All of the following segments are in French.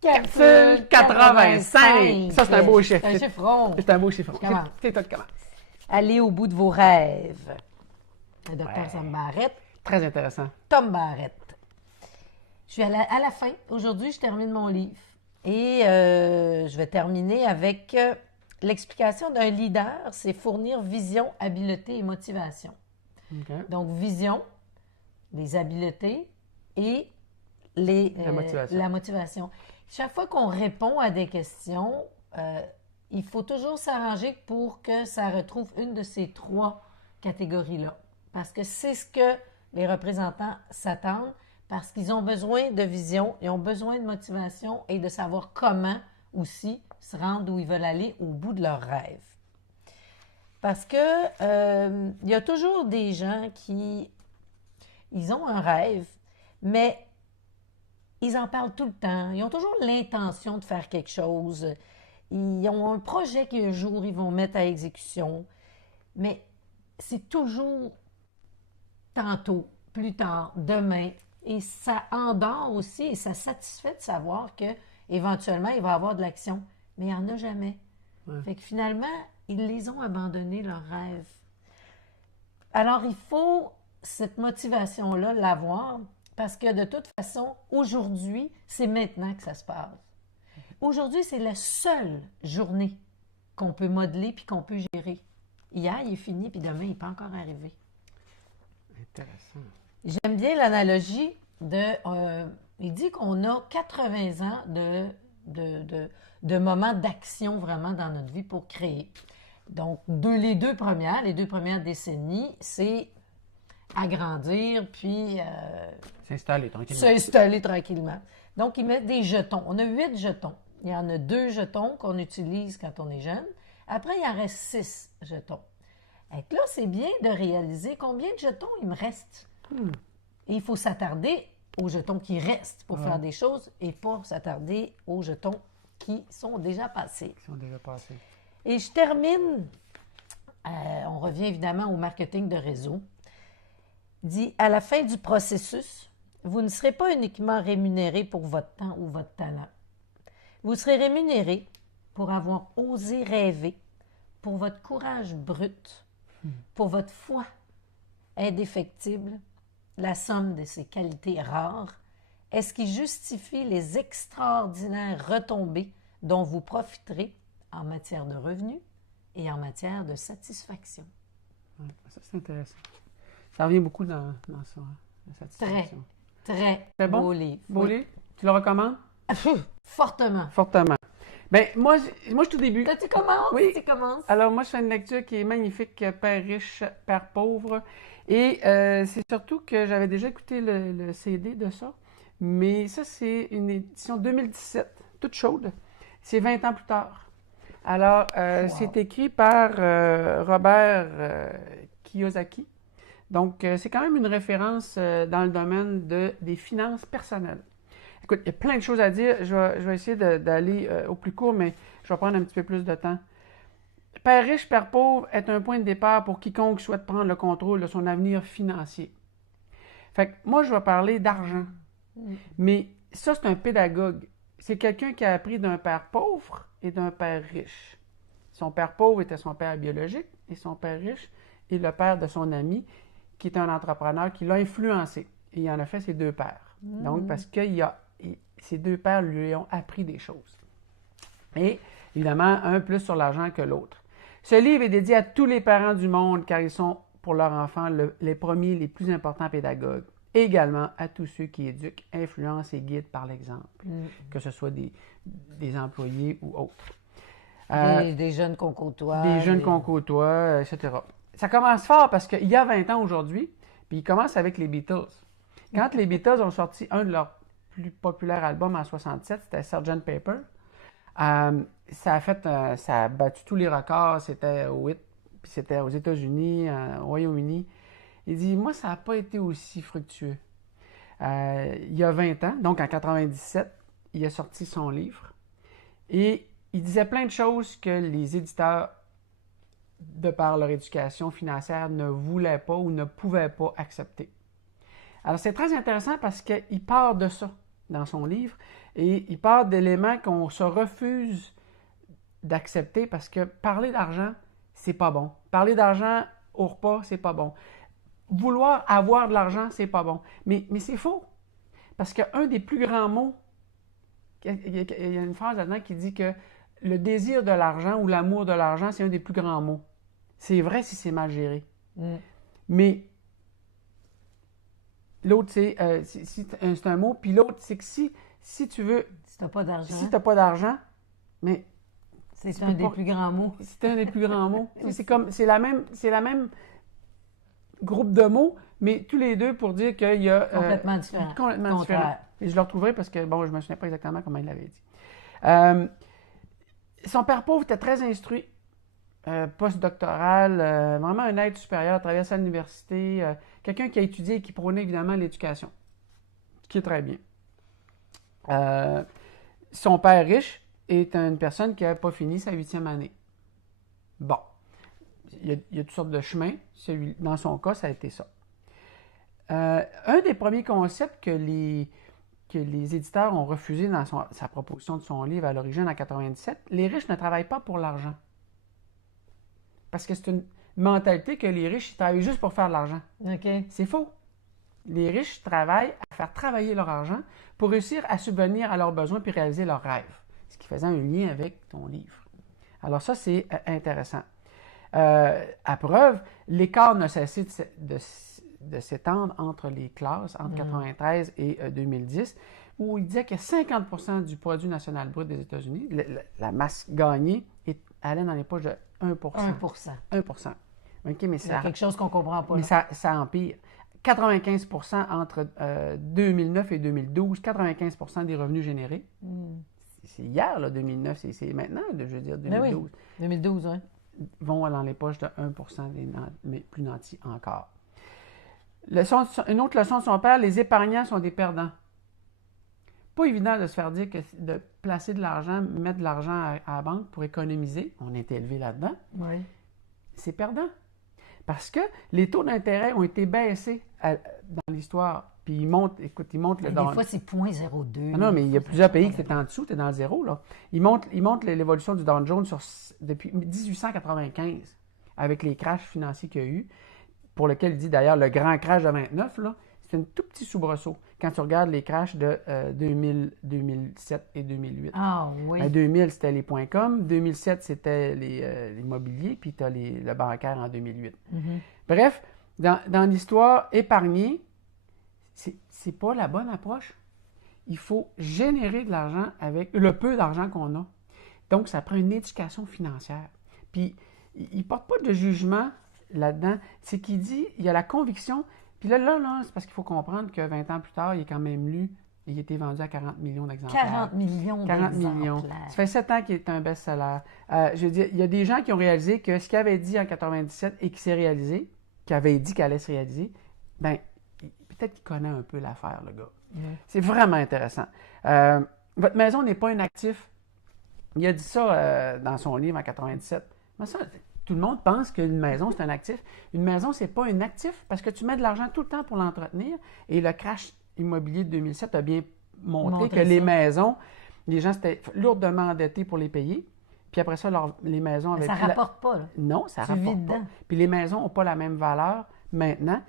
Capsule 85! Ça, c'est un beau chiffre. C'est un chiffre rond. C'est un beau chiffre rond. Comment? C'est toi qui commence. Allez au bout de vos rêves. Le docteur Ouais. Sam Barrett. Très intéressant. Tom Barrett. Je suis à la fin. Aujourd'hui, je termine mon livre. Et je vais terminer avec l'explication d'un leader, c'est fournir vision, habileté et motivation. OK. Donc, vision, les habiletés et la motivation. Chaque fois qu'on répond à des questions, il faut toujours s'arranger pour que ça retrouve une de ces trois catégories-là. Parce que c'est ce que les représentants s'attendent, parce qu'ils ont besoin de vision, ils ont besoin de motivation et de savoir comment aussi se rendre où ils veulent aller au bout de leurs rêves. Parce que il y a toujours des gens qui ils ont un rêve, mais ils en parlent tout le temps. Ils ont toujours l'intention de faire quelque chose. Ils ont un projet qu'un jour ils vont mettre à exécution, mais c'est toujours tantôt, plus tard, demain. Et ça endort aussi et ça satisfait de savoir que éventuellement il va y avoir de l'action. Mais il n'y en a jamais. Ouais. Fait que finalement, ils les ont abandonnés, leurs rêves. Alors, il faut cette motivation-là, l'avoir, parce que de toute façon, aujourd'hui, c'est maintenant que ça se passe. Aujourd'hui, c'est la seule journée qu'on peut modeler puis qu'on peut gérer. Hier, il est fini, puis demain, il n'est pas encore arrivé. Intéressant. J'aime bien l'analogie de... il dit qu'on a 80 ans de moments d'action vraiment dans notre vie pour créer. Donc, les deux premières décennies, c'est agrandir, puis S'installer tranquillement. s'installer tranquillement. Donc, il met des jetons. On a 8 jetons. Il y en a 2 jetons qu'on utilise quand on est jeune. Après, il en reste 6 jetons. Et là, c'est bien de réaliser combien de jetons il me reste. Et il faut s'attarder aux jetons qui restent pour faire des choses et pas s'attarder aux jetons qui sont déjà passés. Ils sont déjà passés. Et je termine, on revient évidemment au marketing de réseau, dit à la fin du processus, vous ne serez pas uniquement rémunéré pour votre temps ou votre talent. Vous serez rémunéré pour avoir osé rêver, pour votre courage brut, pour votre foi indéfectible, la somme de ces qualités rares, est ce qui justifie les extraordinaires retombées dont vous profiterez en matière de revenus et en matière de satisfaction. Ouais, ça, c'est intéressant. Ça revient beaucoup dans ça, hein, la satisfaction. Très C'est bon? beau livre. Beau Oui. livre? Tu le recommandes? Fortement. Fortement. Bien, moi, je suis au début. Là, tu commences? Oui. Tu commences? Alors, moi, je fais une lecture qui est magnifique, Père riche, Père pauvre. Et c'est surtout que j'avais déjà écouté le CD de ça. Mais ça, c'est une édition 2017, toute chaude. C'est 20 ans plus tard. Alors, c'est écrit par Robert Kiyosaki. Donc, c'est quand même une référence dans le domaine des finances personnelles. Écoute, il y a plein de choses à dire. Je vais essayer d'aller au plus court, mais je vais prendre un petit peu plus de temps. Père riche, Père pauvre est un point de départ pour quiconque souhaite prendre le contrôle de son avenir financier. Fait que moi, je vais parler d'argent. Mais ça, c'est un pédagogue. C'est quelqu'un qui a appris d'un père pauvre et d'un père riche. Son père pauvre était son père biologique et son père riche est le père de son ami qui est un entrepreneur qui l'a influencé. Et il en a fait ses deux pères. Donc, parce que ces deux pères lui ont appris des choses. Et évidemment, un plus sur l'argent que l'autre. Ce livre est dédié à tous les parents du monde car ils sont, pour leurs enfants, les premiers, les plus importants pédagogues. Et également à tous ceux qui éduquent, influencent et guident par l'exemple, que ce soit des employés ou autres. Des jeunes qu'on côtoie. Des jeunes qu'on côtoie, etc. Ça commence fort parce qu'il y a 20 ans aujourd'hui, puis il commence avec les Beatles. Quand les Beatles ont sorti un de leurs plus populaires albums en 67, c'était Sgt. Pepper. Ça a battu tous les records, c'était puis c'était aux États-Unis, au Royaume-Uni. Il dit, moi, ça n'a pas été aussi fructueux. Il y a 20 ans, donc en 97, il a sorti son livre. Et il disait plein de choses que les éditeurs, de par leur éducation financière, ne voulaient pas ou ne pouvaient pas accepter. Alors, c'est très intéressant parce qu'il part de ça. dans son livre, et il parle d'éléments qu'on se refuse d'accepter parce que parler d'argent, c'est pas bon. Parler d'argent au repas, c'est pas bon. Vouloir avoir de l'argent, c'est pas bon. Mais c'est faux. Parce qu'un des plus grands mots, il y a une phrase là-dedans qui dit que le désir de l'argent ou l'amour de l'argent, c'est un des plus grands mots. C'est vrai si c'est mal géré. Mais l'autre, c'est un mot. Puis l'autre, c'est que si tu veux... Si tu n'as pas d'argent. Si tu n'as pas d'argent, mais... C'est un des plus grands mots. C'est un des plus grands mots. C'est la même groupe de mots, mais tous les deux pour dire qu'il y a... Complètement différent. Complètement différent. Et je le retrouverai parce que, bon, je ne me souviens pas exactement comment il l'avait dit. Son père pauvre était très instruit, postdoctoral, vraiment un aide supérieur, traversé à l'université, quelqu'un qui a étudié et qui prônait évidemment l'éducation, ce qui est très bien. Son père riche est une personne qui n'a pas fini sa 8e année. Bon, il y a toutes sortes de chemins. Dans son cas, ça a été ça. Un des premiers concepts que les éditeurs ont refusé dans sa proposition de son livre à l'origine en 1997, les riches ne travaillent pas pour l'argent. Parce que c'est une mentalité que les riches ils travaillent juste pour faire de l'argent. Okay. C'est faux. Les riches travaillent à faire travailler leur argent pour réussir à subvenir à leurs besoins puis réaliser leurs rêves. Ce qui faisait un lien avec ton livre. Alors ça, c'est intéressant. À preuve, l'écart n'a cessé de s'étendre entre les classes, entre 1993 et 2010, où il disait que 50% du produit national brut des États-Unis, la masse gagnée, allait dans les poches de 1%. 1%. Okay, mais c'est quelque chose qu'on ne comprend pas. Mais ça empire. 95% entre 2009 et 2012, 95% des revenus générés. C'est hier, là, 2009, c'est maintenant, je veux dire, 2012. Oui, 2012, oui. Vont dans les poches de 1%, mais plus nantis encore. Une autre leçon de son père, les épargnants sont des perdants. Pas évident de se faire dire que de placer de l'argent, mettre de l'argent à la banque pour économiser, on est élevé là-dedans, oui. C'est perdant. Parce que les taux d'intérêt ont été baissés dans l'histoire. Puis ils montent le... Des fois, c'est 0,02. Non, mais il y a plusieurs pays qui étaient en dessous, tu es dans le zéro, là. Ils montent l'évolution du Dow Jones depuis 1895, avec les crashs financiers qu'il y a eu, pour lequel il dit d'ailleurs le grand crash de 29, là, c'est un tout petit soubresaut quand tu regardes les crashs de 2007 et 2008. Ah oui. En 2000, c'était les .com, 2007, c'était l'immobilier, puis tu as le bancaire en 2008. Bref, dans l'histoire, épargner, c'est pas la bonne approche. Il faut générer de l'argent avec le peu d'argent qu'on a. Donc, ça prend une éducation financière. Puis, il ne porte pas de jugement là-dedans. C'est qu'il dit, il y a la conviction. Puis là, c'est parce qu'il faut comprendre que 20 ans plus tard, il est quand même lu. Il a été vendu à 40 millions d'exemplaires. 40 millions d'exemplaires. Ça fait 7 ans qu'il est un best-seller. Je veux dire, il y a des gens qui ont réalisé que ce qu'il avait dit en 97 et qui s'est réalisé, qui avait dit qu'il allait se réaliser, bien, peut-être qu'il connaît un peu l'affaire, le gars. C'est vraiment intéressant. Votre maison n'est pas un actif. Il a dit ça dans son livre en 97. Mais ça, tout le monde pense qu'une maison, c'est un actif. Une maison, c'est pas un actif parce que tu mets de l'argent tout le temps pour l'entretenir. Et le crash immobilier de 2007 a bien montré que les maisons, les gens s'étaient lourdement endettés pour les payer. Puis après ça, les maisons avaient... Ça ne rapporte pas, là. Non, ça ne rapporte pas. Puis les maisons n'ont pas la même valeur maintenant,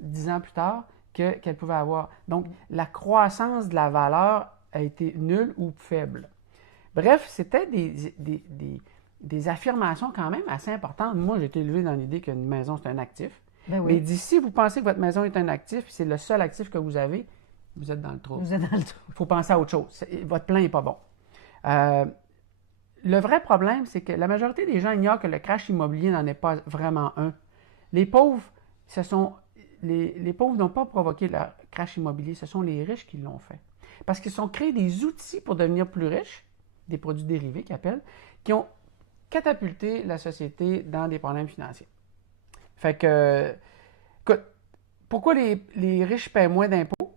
10 ans plus tard, qu'elles pouvaient avoir. Donc, la croissance de la valeur a été nulle ou faible. Bref, c'était des affirmations quand même assez importantes. Moi, j'ai été élevé dans l'idée qu'une maison, c'est un actif. Ben oui. Mais d'ici, vous pensez que votre maison est un actif, c'est le seul actif que vous avez, vous êtes dans le trou. Vous êtes dans le trou. Il faut penser à autre chose. Votre plan n'est pas bon. Le vrai problème, c'est que la majorité des gens ignorent que le crash immobilier n'en est pas vraiment un. Les pauvres, les pauvres n'ont pas provoqué le crash immobilier, ce sont les riches qui l'ont fait. Parce qu'ils ont créé des outils pour devenir plus riches, des produits dérivés qu'ils appellent, qui ont catapulté la société dans des problèmes financiers. Fait que, écoute, pourquoi les riches paient moins d'impôts?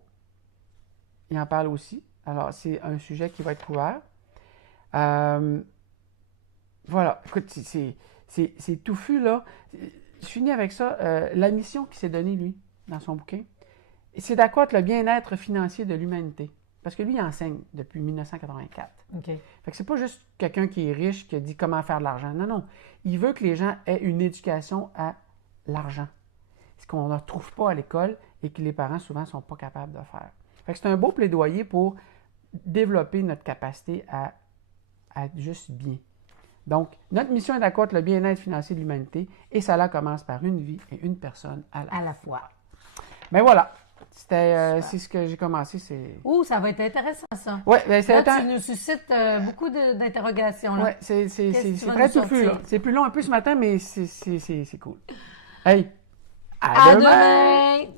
Ils en parlent aussi. Alors, c'est un sujet qui va être couvert. Voilà, écoute, c'est touffu, là. Je finis avec ça. La mission qu'il s'est donnée, lui, dans son bouquin, c'est d'accroître le bien-être financier de l'humanité. Parce que lui, il enseigne depuis 1984. OK. Fait que c'est pas juste quelqu'un qui est riche qui a dit comment faire de l'argent. Non, non. Il veut que les gens aient une éducation à l'argent. Ce qu'on ne retrouve pas à l'école et que les parents, souvent, ne sont pas capables de faire. Fait que c'est un beau plaidoyer pour développer notre capacité à être juste bien. Donc, notre mission est d'accroître le bien-être financier de l'humanité et cela commence par une vie et une personne à la fois. Ben voilà. C'est ce que j'ai commencé. Ouh, ça va être intéressant, ça. Oui, ben là, tu nous suscites beaucoup d'interrogations. Oui, c'est très touffu. C'est plus long un peu ce matin, mais c'est cool. Hey, à demain!